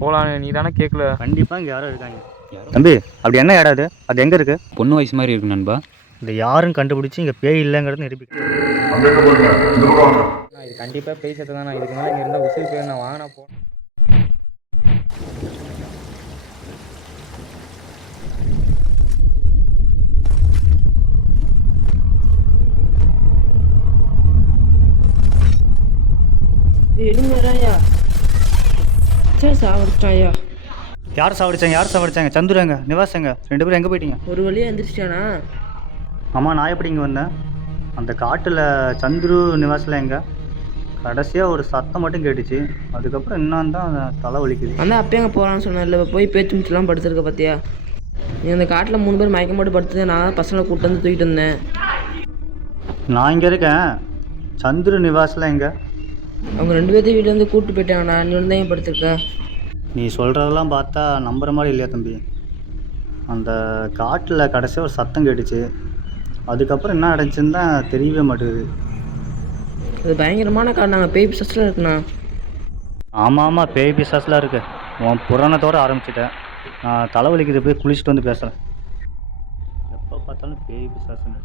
போகலான்னு நீ தானே கேட்கல. கண்டிப்பாக இங்கே யாரும் இருக்காங்க. தம்பி அப்படி என்ன இடம் அது எங்கே இருக்குது? பொண்ணு வயசு மாதிரி இருக்கு நண்பா. இந்த யாரும் கண்டுபிடிச்சி இங்கே பேய் இல்லைங்கிறது நிரூபிக்க. இது கண்டிப்பாக பேய் சத்தம் தான். நான் இதுக்கு மேலே இங்கே இருந்தால் உசுறு பேர் நான் வாங்கினா போ. யார் சாவடிச்சாங்க? சந்துருங்க, நிவாசங்க, 2 பேரும் எங்கே போயிட்டீங்க? ஒரு வழியாக எழுந்திரிச்சிட்டானா? ஆமாம், நான் எப்படி இங்கே வந்தேன்? அந்த காட்டில் சந்துரு நிவாசில் எங்கே? கடைசியாக ஒரு சத்தம் மட்டும் கேட்டுச்சு. அதுக்கப்புறம் இன்னும் தான் தலை வலிக்குது. ஆனால் அப்போ எங்கே போகிறான்னு சொன்னேன்ல, போய் பேச்சு முச்செல்லாம் படுத்துருக்க பார்த்தியா? நீ அந்த காட்டில் 3 பேர் மயக்கம் போட்டு படுத்துது. நான் தான் பசங்களை கூப்பிட்டு வந்து தூக்கிட்டு வந்தேன். நான் இங்கே இருக்கேன். சந்துரு நிவாசில் எங்கே? அவங்க 2 பேர்த்தையும் வீட்டிலேருந்து கூப்பிட்டு போயிட்டாங்கண்ணா. நீ வந்து தான் ஏன் படுத்துருக்க? நீ சொல்கிறதெல்லாம் பார்த்தா நம்புகிற மாதிரி இல்லையா தம்பி? அந்த காட்டில் கடைசியாக ஒரு சத்தம் கேட்டுச்சு. அதுக்கப்புறம் என்ன நடந்துச்சுன்னு தான் தெரியவே மாட்டேங்குது. அது பயங்கரமான காடு. நாங்கள் பேய் பிசாஸில் இருக்குண்ணா. ஆமாம், பேய் பிசாஸ்லாம் இருக்குது. உன் புராணத்தோடு ஆரம்பிச்சிட்டேன். நான் தலைவலிக்குது, போய் குளிச்சுட்டு வந்து பேசுகிறேன். எப்போ பார்த்தாலும் பேய் பிசாசுன்னு.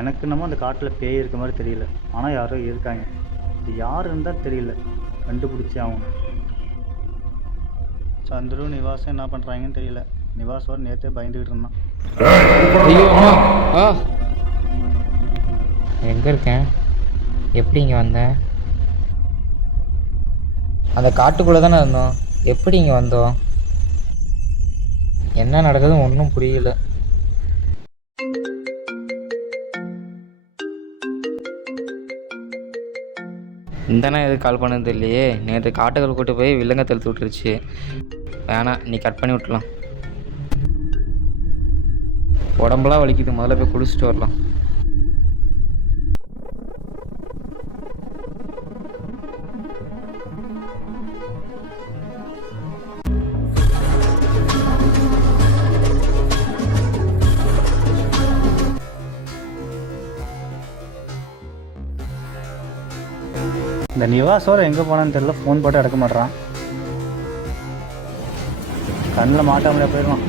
எனக்கு என்னமோ அந்த காட்டில் பேய் இருக்க மாதிரி தெரியல. ஆனால் யாரோ இருக்காங்க. இது யார் இருந்தால் தெரியல. கண்டுபிடிச்சி ஆகணும். சந்துரு நிவாசம் என்ன பண்ணுறாங்கன்னு தெரியல. நிவாஸ் வர நேற்றே பயந்துக்கிட்டு இருந்தான். எங்கே இருக்கேன்? எப்படி இங்கே வந்தேன்? அந்த காட்டுக்குள்ளே தானே இருந்தோம். எப்படி இங்கே வந்தோம்? என்ன நடக்குதுன்னு ஒன்றும் புரியல. இந்தனா எதுக்கு கால் பண்ணது இல்லையே. நேற்று காட்டுகள் கூட்டு போய் வில்லங்க தெளித்து விட்டுருச்சு. வேணாம், நீ கட் பண்ணி விட்டுலாம். உடம்புலாம் வலிக்குது. முதல்ல போய் குளிச்சுட்டு வரலாம். இந்த நிவாஸோட எங்கே போனான்னு தெரியல. ஃபோன் போட்டு எடுக்க மாட்டேறான். கண்ணில் மாட்டாமலே போயிடலாம்.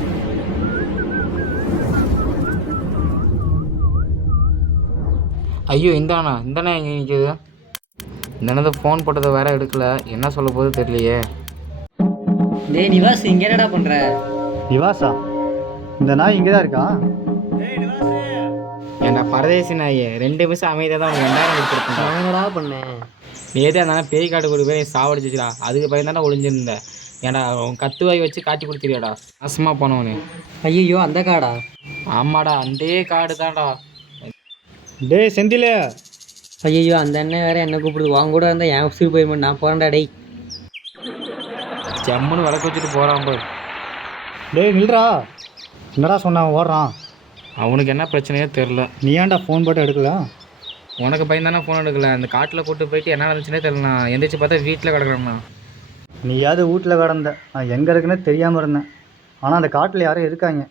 ஐயோ, இந்தாண்ணா எங்கே நிற்கிது? இந்த ஃபோன் போட்டதை வேற எடுக்கல. என்ன சொல்ல போது தெரியலையே. டேய் நிவாஸ், இங்கே என்னடா பண்ணுற? நிவாஸா? இந்த நாய் இங்கே தான் இருக்கா? ஏன்டா பரதேசி நாயே, 2 நிமிஷம் அமைதியாக தான் உனக்கு 2000 கொடுத்துருக்கேன். என்னடா பண்ணேன்? நீ ஏதே இருந்தாலும் பேய் காட்டு ஒரு பேர் சாவடிச்சிச்சுடா. அதுக்கு பயந்தாண்டா ஒளிஞ்சிருந்தேன். ஏன்டா உன் கத்துவாய் வச்சு காட்டி கொடுத்துறியாடா. நாசமாக போனவனு. ஐயோ, அந்த காடா? ஆமாடா, அந்த காடு தான்டா. டேய் செந்திலே. ஐயோ, அந்த அண்ணன் வேற என்ன கூப்பிடுது. வாங்க கூட இருந்தால் என் உசுறு போய் நான் போகிறேன்டா. டேய் ஜம்முன்னு விளக்கு வச்சுட்டு போகிறான் பாரு. டேய் நில்றா. என்னடா சொன்னான்? ஓடுறான். அவனுக்கு என்ன பிரச்சனையோ தெரில. நீ ஏன்டா ஃபோன் போட்டு எடுக்கல? உனக்கு பயந்தானே ஃபோன் எடுக்கல. அந்த காட்டில் கூட்டு போயிட்டு என்ன நடந்துச்சுன்னே தெரியலண்ணா. எந்திரிச்சு பார்த்தா வீட்டில் கிடக்குறேண்ணா. நீயாவது வீட்டில் கிடந்த, நான் எங்கே இருக்குன்னே தெரியாமல் இருந்தேன். ஆனால் அந்த காட்டில் யாரும் இருக்காங்க.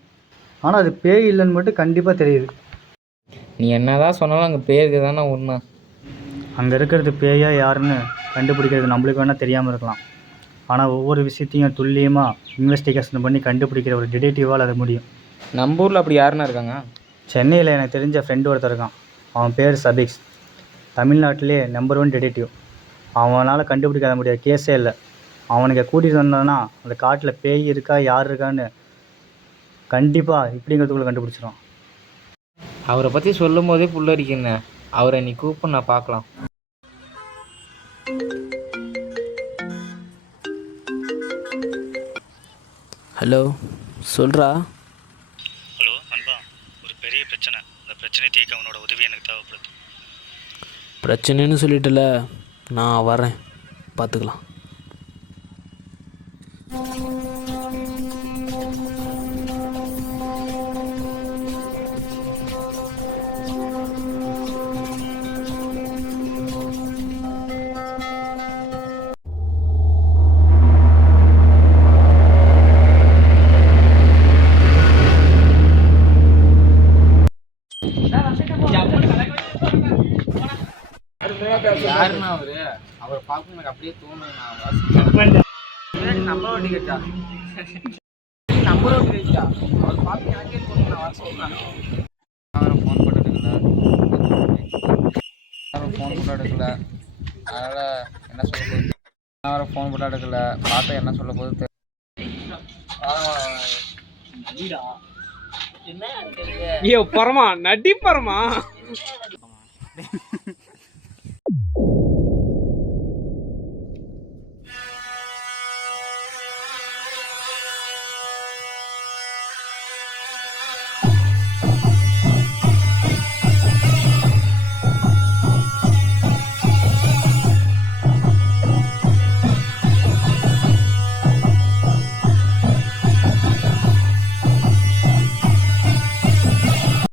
ஆனால் அது பேய் இல்லைன்னு மட்டும் கண்டிப்பாக தெரியுது. நீ என்ன தான் சொன்னாலும் அங்கே பேய் இருக்குது தானே உண்மை. அங்கே இருக்கிறது பேயா யாருன்னு கண்டுபிடிக்கிறது நம்மளுக்கு வேணால் தெரியாமல் இருக்கலாம். ஆனால் ஒவ்வொரு விஷயத்தையும் துல்லியமாக இன்வெஸ்டிகேஷன் பண்ணி கண்டுபிடிக்கிற ஒரு டிடெக்டிவால் அது முடியும். நம்ம ஊரில் அப்படி யாருன்னா இருக்காங்க? சென்னையில் எனக்கு தெரிஞ்ச ஃப்ரெண்டு ஒருத்தர் இருக்கான். அவன் பேர் சபிக்ஸ். தமிழ்நாட்டிலே நம்பர் 1 டிடெக்டிவ். அவனால் கண்டுபிடிக்காத முடியாத கேஸே இல்லை. அவனுக்கு கூட்டிகிட்டு வந்தான்னா அந்த காட்டில் பேய் இருக்கா யார் இருக்கான்னு கண்டிப்பாக இப்படிங்கிறதுக்குள்ளே கண்டுபிடிச்சிடும். அவரை பற்றி சொல்லும் போதே புல்லரிக்குண்ணே. அவரை நீ கூப்பிட்டு நான் பார்க்கலாம். ஹலோ, சொல்கிறா. ஹலோ நண்பா, ஒரு பெரிய பிரச்சனை. அந்த பிரச்சனை தீர்க்க அவனோட உதவி எனக்கு தேவைப்படுது. பிரச்சனைன்னு சொல்லிட்டல, நான் வரேன், பார்த்துக்கலாம். யாருன்னா அவரை பார்க்கணும் எனக்கு அப்படியே தோணுண்ணா. நம்பர் வண்டி கேட்டா நம்பர் வண்டி கேட்டா அவர் பார்த்து எனக்கே தோணுது நான் வர சொல்கிறேன். அவரை ஃபோன் போட்டு எடுக்கல, அவரை ஃபோன் போட்டு எடுக்கல, அதனால் என்ன சொல்ல போகுது, அவரை ஃபோன் போட்டு எடுக்கல, பார்த்தா என்ன சொல்ல போகுது தெரியல. ஐயோ பரமா நடி பரமா